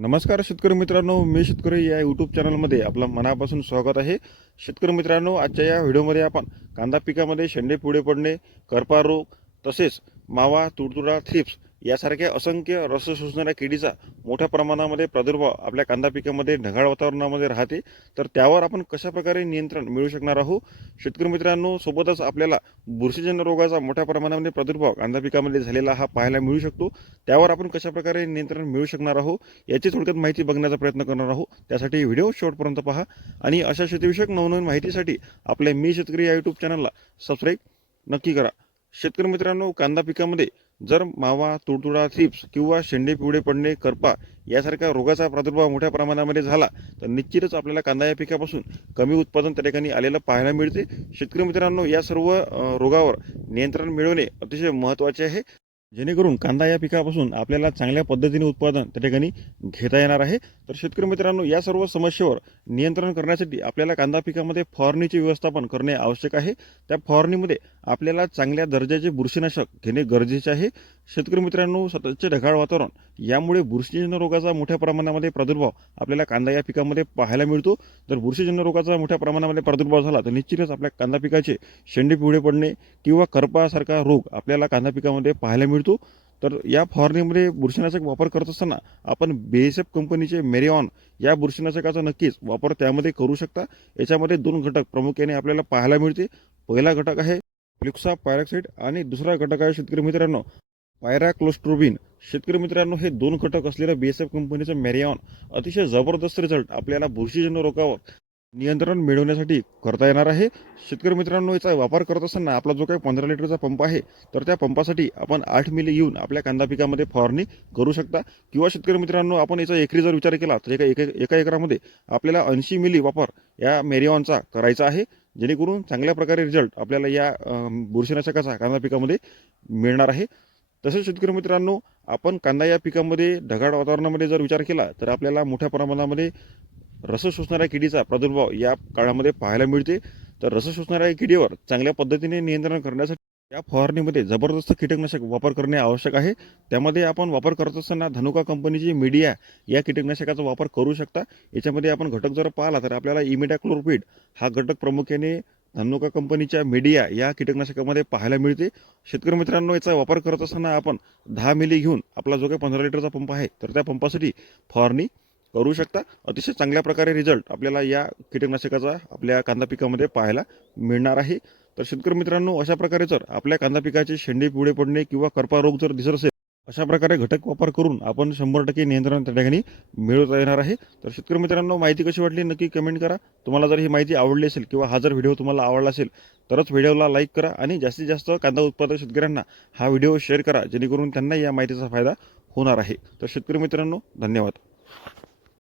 नमस्कार शेतकरी मित्रांनो मी शेतकरी या यूट्यूब चॅनलमध्ये आपलं मनापासून स्वागत आहे. शेतकरी मित्रांनो आजच्या या व्हिडिओमध्ये आपण कांदा पिकामध्ये शेंडे पुढे पडणे करपा रोग तसेच मावा तुडतुडा थ्रिप्स यासारख्या असंख्य रस शोषणाऱ्या किडीचा मोठ्या प्रमाणामध्ये प्रादुर्भाव आपल्या कांदा पिकामध्ये ढगाळ वातावरणामध्ये राहते. तर त्यावर आपण कशा प्रकारे नियंत्रण मिळू शकणार आहोत? शेतकरी मित्रांनो सोबतच आपल्याला बुरशीजन्य रोगाचा मोठ्या प्रमाणामध्ये प्रादुर्भाव कांदा पिकामध्ये झालेला हा पाहायला मिळू शकतो. त्यावर आपण कशा प्रकारे नियंत्रण मिळू शकणार आहोत? याची थोडक्यात माहिती बघण्याचा प्रयत्न करणार आहोत. त्यासाठी व्हिडिओ शेवटपर्यंत पहा. आणि अशा शेतीविषयक नवनवीन माहितीसाठी आपल्या मी शेतकरी या यूट्यूब चॅनलला सबस्क्राईब नक्की करा. शेतकरी मित्रांनो कांदा पिकामध्ये जर मावा तुडतुडा थ्रिप्स किंवा शेंडे पिवळे पडणे करपा यासारख्या रोगाचा प्रादुर्भाव मोठ्या प्रमाणामध्ये झाला तर निश्चितच आपल्याला कांदा या पिकापासून कमी उत्पादन त्या ठिकाणी आलेलं पाहायला मिळते. शेतकरी मित्रांनो या सर्व रोगावर नियंत्रण मिळवणे अतिशय महत्त्वाचे आहे. जेणेकरून कांदा या पिकापासून आपल्याला चांगल्या पद्धतीने उत्पादन त्या ठिकाणी घेता येणार आहे. तर शेतकरी मित्रांनो या सर्व समस्येवर नियंत्रण करण्यासाठी आपल्याला कांदा पिकामध्ये फवारणीचे व्यवस्थापन करणे आवश्यक आहे. त्या फवारणीमध्ये आपल्याला चांगल्या दर्जाचे बुरशीनाशक घेणे गरजेचे आहे. शेतकरी मित्रांनो सततचे ढगाळ वातावरण यामुळे बुरशीजन्य रोगाचा मोठ्या प्रमाणामध्ये प्रादुर्भाव आपल्याला कांदा या पिकामध्ये पाहायला मिळतो. तर बुरशीजन्य रोगाचा मोठ्या प्रमाणामध्ये प्रादुर्भाव झाला तर निश्चितच आपल्या कांदा पिकाचे शेंडे पिवळे पडणे किंवा करपासारखा रोग आपल्याला कांदा पिकामध्ये पाहायला मिळतो. तर या फवारणीमध्ये बुरशीनाशक वापर करत असताना आपण बी एस एफ कंपनीचे मेरिऑन या बुरशीनाशकाचा नक्कीच वापर त्यामध्ये करू शकता. याच्यामध्ये दोन घटक प्रामुख्याने आपल्याला पाहायला मिळते पहिला घटक आहे फ्लिक्सा पायरॉक्साईड आणि दुसरा घटक आहे शेतकरी मित्रांनो पायराक्लोस्ट्रोबिन. शेतकरी मित्रांनो हे दोन घटक असलेलं बी एस एफ कंपनीचं मेरिऑन अतिशय जबरदस्त रिझल्ट आपल्याला बुरशीजन्य रोगावर नियंत्रण मिळवण्यासाठी करता येणार आहे. शेतकरी मित्रांनो याचा वापर करत असताना आपला जो काही पंधरा लिटरचा पंप आहे तर त्या पंपासाठी आपण आठ मिली येऊन आपल्या कांदा पिकामध्ये फवारणी करू शकता. किंवा शेतकरी मित्रांनो आपण याचा एकरी जर विचार केला तर एका एका एका एकरामध्ये आपल्याला ऐंशी मिली वापर या मेरिऑनचा करायचा आहे. जेणेकरून चांगल्या प्रकारे रिझल्ट आपल्याला या बुरशीनाशकाचा कांदा पिकामध्ये मिळणार आहे. तसेच शेतकरी मित्रांनो आपण कांदा या पिकामध्ये ढगाळ वातावरणामध्ये जर विचार केला तर आपल्याला मोठ्या प्रमाणामध्ये रस शोषणाऱ्या किडीचा प्रादुर्भाव या काळामध्ये पाहायला मिळते. तर रस शोषणाऱ्या किडीवर चांगल्या पद्धतीने नियंत्रण करण्यासाठी या फवारणीमध्ये जबरदस्त कीटकनाशक वापर करणे आवश्यक आहे. त्यामध्ये आपण वापर करत असताना धनुका कंपनीची मीडिया या कीटकनाशकाचा वापर करू शकता. याच्यामध्ये आपण घटक जर पाहिला तर आपल्याला इमिडाक्लोरपिड हा घटक प्रामुख्याने धनुका कंपनीच्या मीडिया या कीटकनाशकामध्ये पाहायला मिळते. शेतकरी मित्रांनो याचा वापर करत असताना आपण दहा मिली घेऊन आपला जो काही पंधरा लिटरचा पंप आहे तर त्या पंपासाठी फवारणी करू शकता. अतिशय चांगल्या प्रकारे रिझल्ट आपल्याला या कीटकनाशकाचा आपल्या कांदा पिकामध्ये पाहायला मिळणार आहे. तर शेतकरी मित्रांनो अशा प्रकारे जर आपल्या कांदा पिकाचे शेंडे पिवळे पडणे किंवा करपा रोग जर दिसत असेल अशा प्रकारे घटक वापर करून आपण शंभर टक्के नियंत्रण त्या ठिकाणी मिळवता येणार आहे. तर शेतकरी मित्रांनो माहिती कशी वाटली नक्की कमेंट करा. तुम्हाला जर ही माहिती आवडली असेल किंवा हा जर व्हिडिओ तुम्हाला आवडला असेल तरच व्हिडिओला लाईक करा आणि जास्तीत जास्त कांदा उत्पादक शेतकऱ्यांना हा व्हिडिओ शेअर करा जेणेकरून त्यांना या माहितीचा फायदा होणार आहे. तर शेतकरी मित्रांनो धन्यवाद.